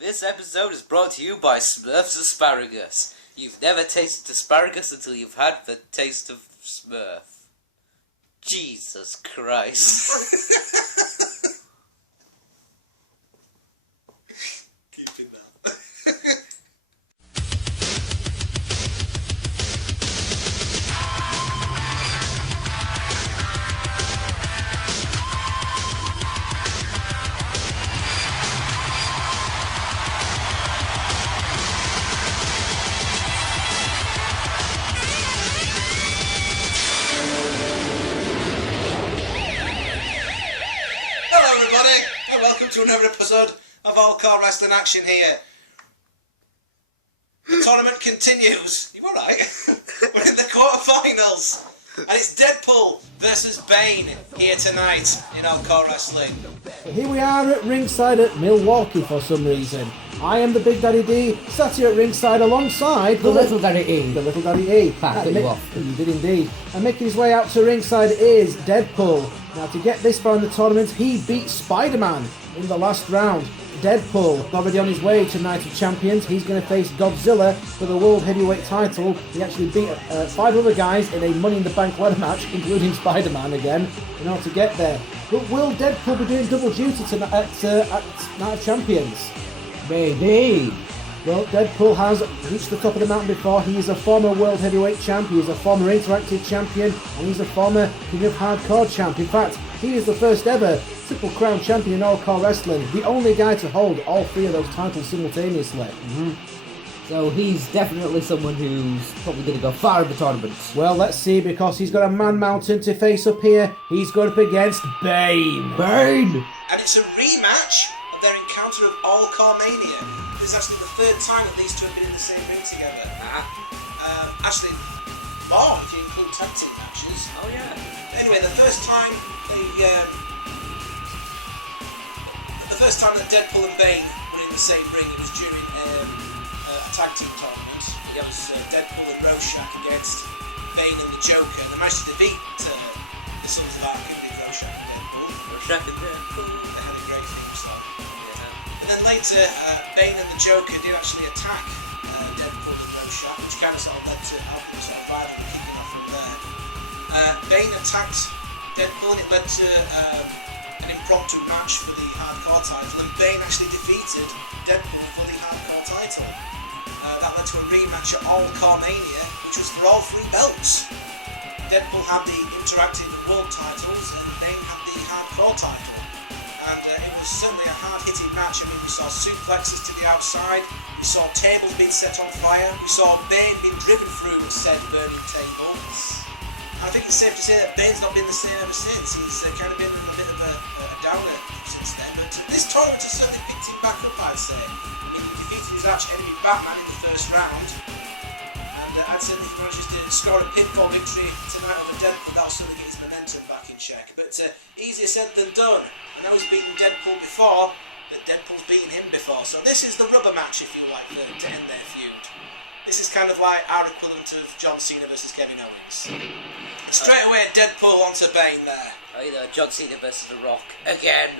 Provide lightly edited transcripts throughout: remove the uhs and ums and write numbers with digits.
This episode is brought to you by Smurf's Asparagus. You've never tasted asparagus until you've had the taste of Smurf. Jesus Christ. Keeping that. Hello everybody, and welcome to another episode of All-CAW Wrestling Action here. The tournament continues. You alright? We're in the quarterfinals. And it's Deadpool versus Bane here tonight in All-CAW Wrestling. Here we are at ringside at Milwaukee for some reason. I am the Big Daddy D, sat here at ringside alongside The Little Daddy E. The Little Daddy E. Packed you off. You did indeed. And making his way out to ringside is Deadpool. Now to get this far in the tournament, he beat Spider-Man in the last round. Deadpool, already on his way to Night of Champions. He's going to face Godzilla for the World Heavyweight title. He actually beat 5 other guys in a Money in the Bank ladder match, including Spider-Man again, in order to get there. But will Deadpool be doing double duty tonight at Night of Champions? Maybe. Well, Deadpool has reached the top of the mountain before. He is a former World Heavyweight champ, he is a former Interactive champion, and he's a former King of Hardcore champ. In fact, he is the first ever Triple Crown champion in All-CAW Wrestling, the only guy to hold all 3 of those titles simultaneously. So he's definitely someone who's probably going to go far in the tournament. Well, let's see, because he's got a man mountain to face up here. He's going up against Bane. Bane! And it's a rematch of their encounter of All-CAW Mania. This is actually the 3rd time that these two have been in the same ring together. Actually, more if you include tag team matches. Oh yeah. Anyway, the first time that Deadpool and Bane were in the same ring, it was during a tag team tournament. It was Deadpool and Rorschach against Bane and the Joker, and they managed to defeat the Sons of Anarchy, Rorschach and Deadpool. Rorschach and Deadpool. They had a great theme song. Yeah. And then later, Bane and the Joker did actually attack Deadpool and Rorschach, which kind of sort of led to Alpha's sort of rivalry kicking off from there. Bane attacked Deadpool and it led to an impromptu match for the Hardcore title, and Bane actually defeated Deadpool for the Hardcore title. That led to a rematch at All-CAW Mania, which was for all 3 belts. Deadpool had the Interactive World titles, and Bane had the Hardcore title. And it was certainly a hard-hitting match. I mean, we saw suplexes to the outside, we saw tables being set on fire, we saw Bane being driven through said burning tables. I think it's safe to say that Bane's not been the same ever since. He's kind of been in a bit of a downer since then. But this tournament has certainly picked him back up, I'd say. He defeated his arch enemy Batman in the first round. And I'd say that if he manages to score a pinfall victory tonight over Deadpool, that'll certainly get his momentum back in check. But easier said than done. I know he's beaten Deadpool before, but Deadpool's beaten him before. So this is the rubber match, if you like, to end their feud. This is kind of like our equivalent of John Cena versus Kevin Owens. Straight away, Deadpool onto Bane there. Oh, you know, John Cena versus The Rock. Again.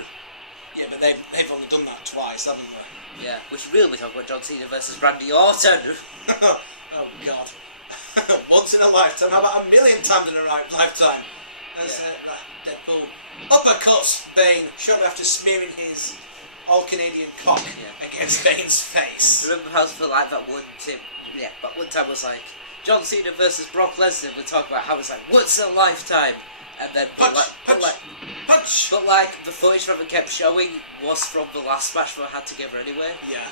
Yeah, but they've only done that twice, haven't they? Yeah, we should really be talking about John Cena versus Randy Orton. Oh, God. Once in a lifetime. How about a million times in a lifetime? That's right, Deadpool uppercuts Bane, shortly after smearing his all-Canadian cock against Bane's face. Remember how for like that one time? Yeah, but one time was like John Cena versus Brock Lesnar. We talk about how it's like once in a lifetime, and then Punch! but like the footage that we kept showing was from the last match we had together anyway. Yeah.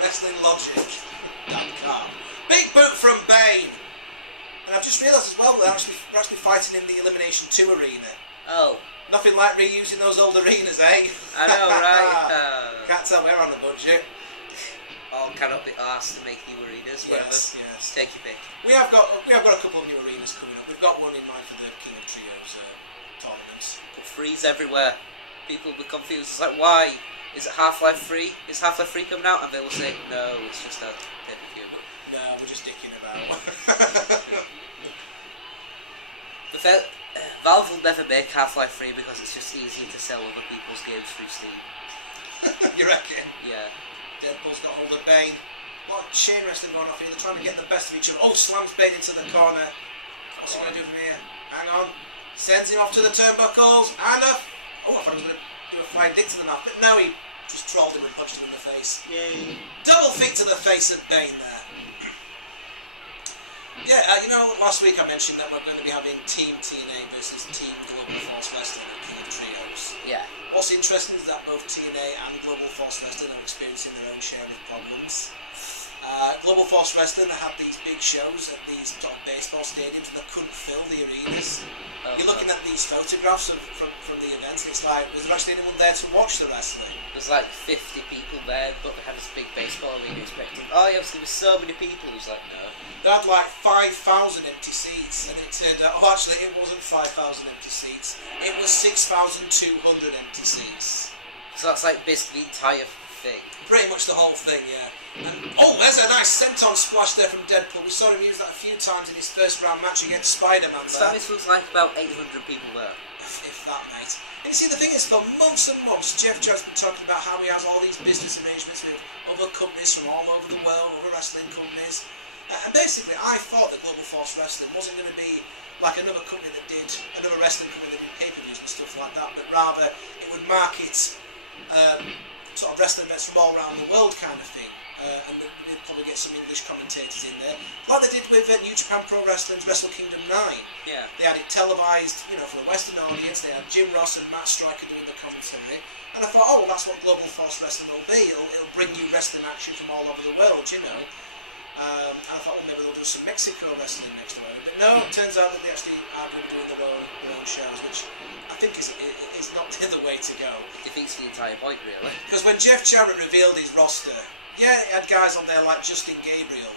WrestlingLogic.com. Big boot from Bane. And I've just realised as well we're actually fighting in the Elimination 2 arena. Oh. Nothing like reusing those old arenas, eh? I know, right? Can't tell we're on the budget. All cannot be asked to make new arenas. Whatever. Yes. Take your pick. We have got a couple of new arenas coming up. We've got one in mind for the King of Trios tournaments. Put frees everywhere. People will be confused. It's like, why? Is it Half-Life 3? Is Half-Life 3 coming out? And they will say, no, it's just a pay-per-view. No, we're just dicking about. Valve will never make Half-Life 3 because it's just easier to sell other people's games through Steam. You reckon? Yeah. Deadpool's got hold of Bane. What chain wrestling going off here? They're trying to get the best of each other. Oh, slams Bane into the corner. What's he going to do from here? Hang on. Sends him off to the turnbuckles. And up. Oh, I thought he was going to do a flying dick to the mouth. But no, he just trolled him and punched him in the face. Yay. Double feet to the face of Bane there. Yeah, you know, last week I mentioned that we're going to be having Team TNA versus Team Global Force Wrestling at King of Trios. Yeah. What's interesting is that both TNA and Global Force Wrestling are experiencing their own share of problems. Global Force Wrestling had these big shows at these sort of baseball stadiums and they couldn't fill the arenas. You're looking at these photographs from the events and it's like, was there actually anyone there to watch the wrestling? There's like 50 people there, but they had this big baseball arena expecting, oh yes, there were so many people. He's like, no. They had like 5,000 empty seats and it turned out, oh actually it wasn't 5,000 empty seats, it was 6,200 empty seats. So that's like basically the entire thing. Pretty much the whole thing, yeah. And, oh, there's a nice senton splash there from Deadpool. We saw him use that a few times in his first round match against Spider-Man. So this looks like about 800 people there. If that, mate. And you see, the thing is, for months and months, Jeff Jarrett's been talking about how he has all these business arrangements with other companies from all over the world, other wrestling companies. And basically, I thought that Global Force Wrestling wasn't going to be like another company that did, another wrestling company that did pay-per-views and stuff like that, but rather it would market sort of wrestling events from all around the world kind of thing. And they'd probably get some English commentators in there, like they did with New Japan Pro Wrestling's Wrestle Kingdom 9. Yeah. They had it televised, you know, for a Western audience. They had Jim Ross and Matt Striker doing the commentary. And I thought, oh, well, that's what Global Force Wrestling will be. It'll bring you wrestling action from all over the world, you know. And I thought, oh, maybe they'll do some Mexico wrestling next to it. But no, it turns out that they actually are going to be doing their own shows, which I think is not the way to go. Defeats the entire point, really. Because when Jeff Jarrett revealed his roster, yeah, he had guys on there like Justin Gabriel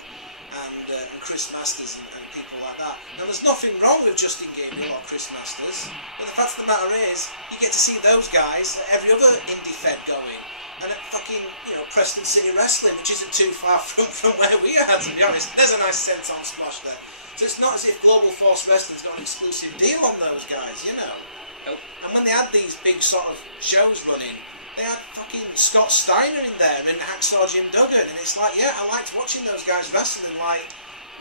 and Chris Masters and people like that. Now, there's nothing wrong with Justin Gabriel or Chris Masters, but the fact of the matter is, you get to see those guys at every other indie fed going, and at fucking, you know, Preston City Wrestling, which isn't too far from where we are, to be honest. There's a nice senton splash there. So it's not as if Global Force Wrestling's got an exclusive deal on those guys, you know. Nope. And when they had these big sort of shows running, they had fucking Scott Steiner in there and Hacksaw Jim Duggan, and it's like, yeah, I liked watching those guys wrestling like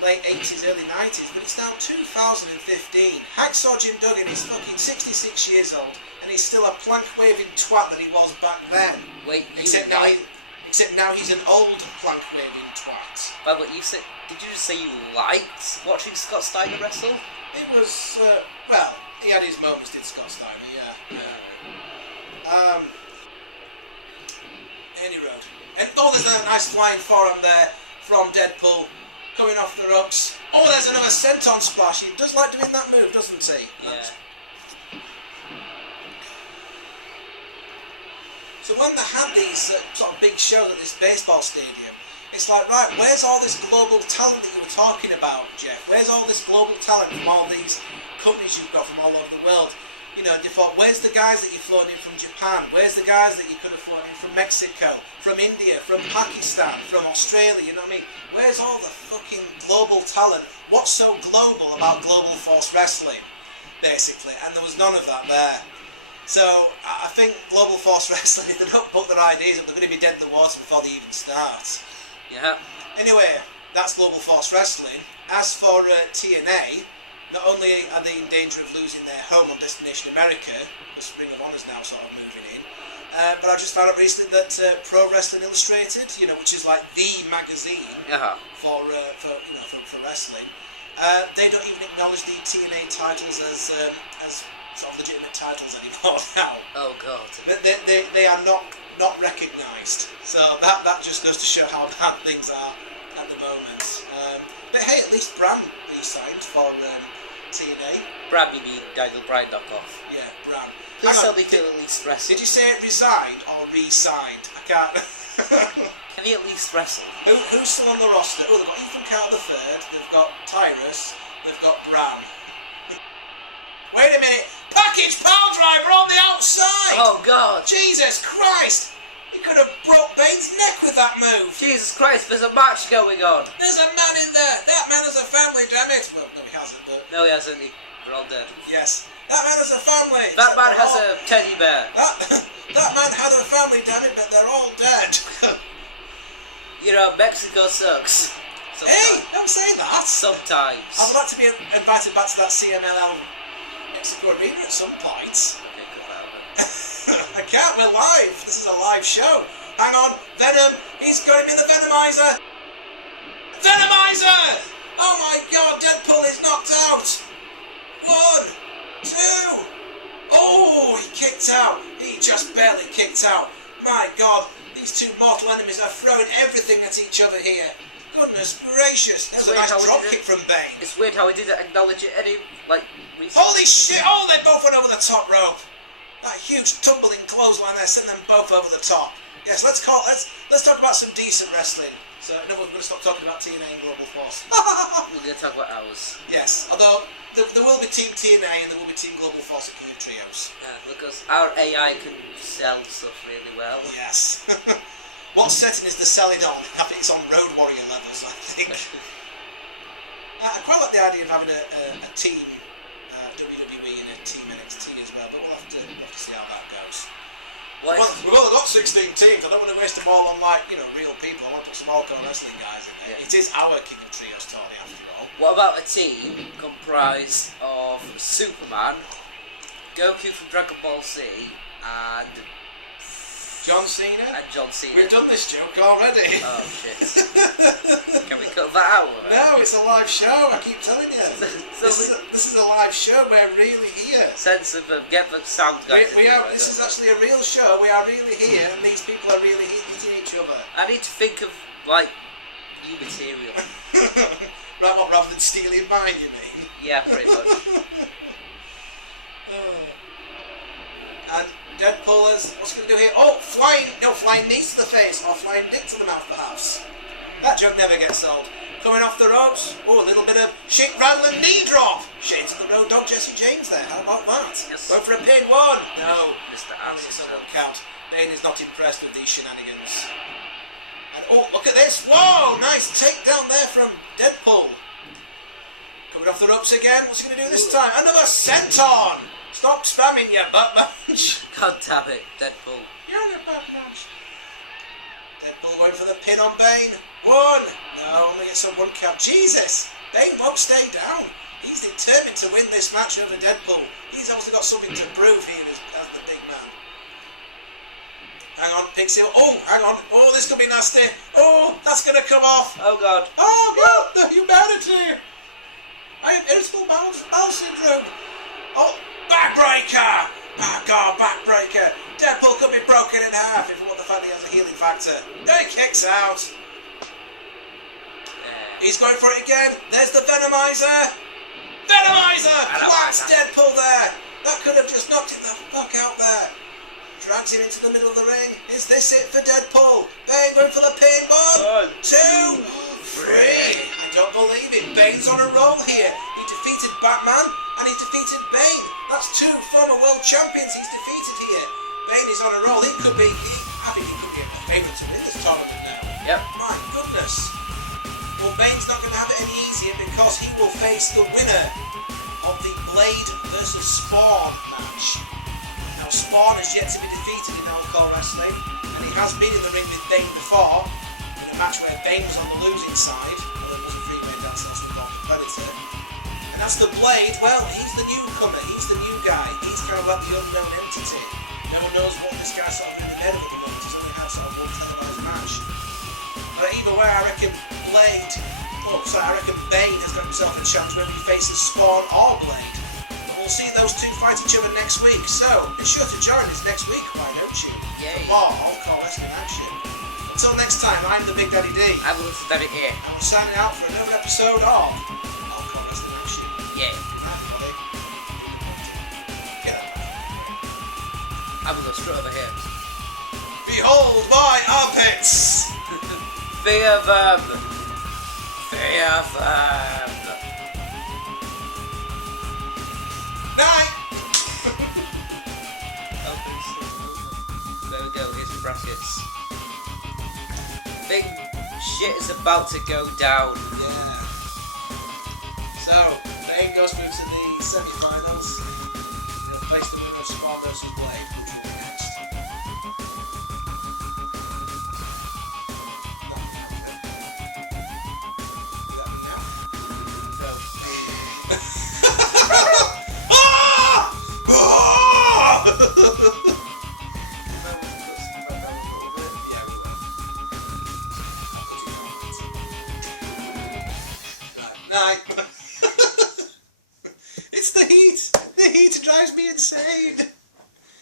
late 80s, early 90s, but it's now 2015. Hacksaw Jim Duggan is fucking 66 years old, and he's still a plank-waving twat that he was back then. Wait, except now he's an old plank-waving twat. But what you said, did you just say you liked watching Scott Steiner wrestle? It was, well, he had his moments, did Scott Steiner, yeah. Any road. And oh, there's a nice flying forearm there from Deadpool, coming off the ropes. Oh, there's another senton splash. He does like doing that move, doesn't he? Yeah. So when they had these sort of big shows at this baseball stadium, it's like, right, where's all this global talent that you were talking about, Jeff? Where's all this global talent from all these companies you've got from all over the world? You know, you thought, where's the guys that you've flown in from Japan? Where's the guys that you could have flown in from Mexico, from India, from Pakistan, from Australia, you know what I mean? Where's all the fucking global talent? What's so global about Global Force Wrestling, basically? And there was none of that there. So, I think Global Force Wrestling, if they don't book their ideas up, they're going to be dead in the water before they even start. Yeah. Anyway, that's Global Force Wrestling. As for TNA, not only are they in danger of losing their home on Destination America, because Ring of Honor's now sort of moving in, but I just found out recently that Pro Wrestling Illustrated, you know, which is like the magazine for wrestling, they don't even acknowledge the TNA titles as sort of legitimate titles anymore now. Oh god. They are not recognised. So that just goes to show how bad things are at the moment. But hey, at least Bram re-signed for TNA. Bram, you mean Daniel Bryan knockoff? Yeah, Bram. Please tell me he'll at least wrestle. Did you say it resigned or re-signed? I can't. Can he at least wrestle? Who's still on the roster? Oh, they've got Ethan Carter III, they've got Tyrus, they've got Bram. Wait a minute! Package pile driver on the outside! Oh god! Jesus Christ! He could have broke Bane's neck with that move! Jesus Christ, there's a match going on! There's a man in there! That man has a family, damn it! Well, no, he hasn't, but... No, he hasn't. They're all dead. Yes. That man has a family! That man has a teddy bear. That man had a family, damn it, but they're all dead. You know, Mexico sucks. Hey, don't say that. Sometimes. I'd like to be invited back to that CMLL Mexico Arena at some point. Okay, cut that out. I can't, we're live. This is a live show. Hang on, Venom, he's got him in the Venomizer. Venomizer! Oh my god, Deadpool is knocked out. 1, 2. Oh, he kicked out. He just barely kicked out. My god, these two mortal enemies are throwing everything at each other here. Goodness gracious, there's a nice drop kick from Bane. It's weird how he didn't acknowledge it any, like, recently. Holy shit! Oh, they both went over the top rope. That huge tumbling clothesline there sent them both over the top. Yes, let's talk about some decent wrestling. So, no, we're going to stop talking about TNA and Global Force. We're going to talk about ours. Yes, although there will be Team TNA and there will be Team Global Force at King of Trios. Yeah, because our AI can sell stuff really well. Yes. What setting is the sell it on? I think it's on Road Warrior levels, I think. I quite like the idea of having a team WWE and a team NXT as well, but we'll have to see how that goes. Well, we've only got 16 teams. I don't want to waste them all on, like, real people. I want to put some All-CAW Wrestling guys in there. Yeah. It is our King of Trios tourney, after all. What about a team comprised of Superman, Goku from Dragon Ball Z, and John Cena? And John Cena. We've done this joke already. Oh shit. Can we cut that out? No, it's a live show, I keep telling you. This is a live show, we're really here. Censor them, get the sound guys. This is actually a real show, we are really here, and these people are really hitting each other. I need to think of, like, new material. Right, what, rather than stealing mine, you mean? Yeah, pretty much. And Deadpool is, what's he going to do here? Oh, flying knees to the face, or flying dick to the mouth, perhaps. That joke never gets old. Coming off the ropes, oh, a little bit of shake, rattle and knee drop. Shane's the road dog Jesse James there, how about that? Yes. Going for a pin, 1. No, Mr. It's not count. Bane is not impressed with these shenanigans. And oh, look at this, whoa, nice takedown there from Deadpool. Coming off the ropes again, what's he going to do this time? Another senton! Stop spamming your butt munch. God damn it, Deadpool. You're a butt munch. Deadpool going for the pin on Bane. 1. No, only gets a 1 count. Jesus! Bane won't stay down. He's determined to win this match over Deadpool. He's obviously got something to prove here as the big man. Hang on, Pixie. Oh, hang on. Oh, this is going to be nasty. Oh, that's going to come off. Oh, God. Oh, God, the humanity. I have irritable bowel syndrome. Oh, backbreaker. Oh, God, backbreaker. Deadpool could be broken in half if you want the fact he has a healing factor. Then he kicks out. He's going for it again. There's the Venomizer. Venomizer! Flats Deadpool there. That could have just knocked him the fuck out there. Drags him into the middle of the ring. Is this it for Deadpool? Bane going for the pin. 1, 2, 3. I don't believe it. Bane's on a roll here. He defeated Batman and he defeated Bane. That's 2 former world champions he's defeated here. Bane is on a roll. It could be, I think it could be a favourite to win this tournament now. Yep. My goodness. Well, Bane's not going to have it any easier because he will face the winner of the Blade versus Spawn match. Now, Spawn has yet to be defeated in All-CAW Wrestling, and he has been in the ring with Bane before, in a match where Bane was on the losing side, although it was a three-way dance, that's the Golden Predator. And as the Blade, well, he's the newcomer, he's the new guy, he's kind of like the unknown entity. No one knows what this guy's sort of really made of at the moment, he's only had sort of one televised match. But either way, I reckon I reckon Bane has got himself a chance whether he faces Spawn or Blade. But we'll see those two fight each other next week, so be sure to join us next week, why don't you? Yay. More All-CAW Wrestling action. Until next time, I'm the Big Daddy D. I'm Little Daddy here. And we're signing out for another episode of All-CAW Wrestling action. Yeah. Everybody, get up. I'm gonna go straight over here. Behold my armpits! Fear them! Fear them! Night! There we go, here's the brackets. Big shit is about to go down. Yeah. So, Bane goes through to the semi-finals. He'll face the winner of Spawn vs. Blade, which will be next. Night. It's the heat. The heat drives me insane.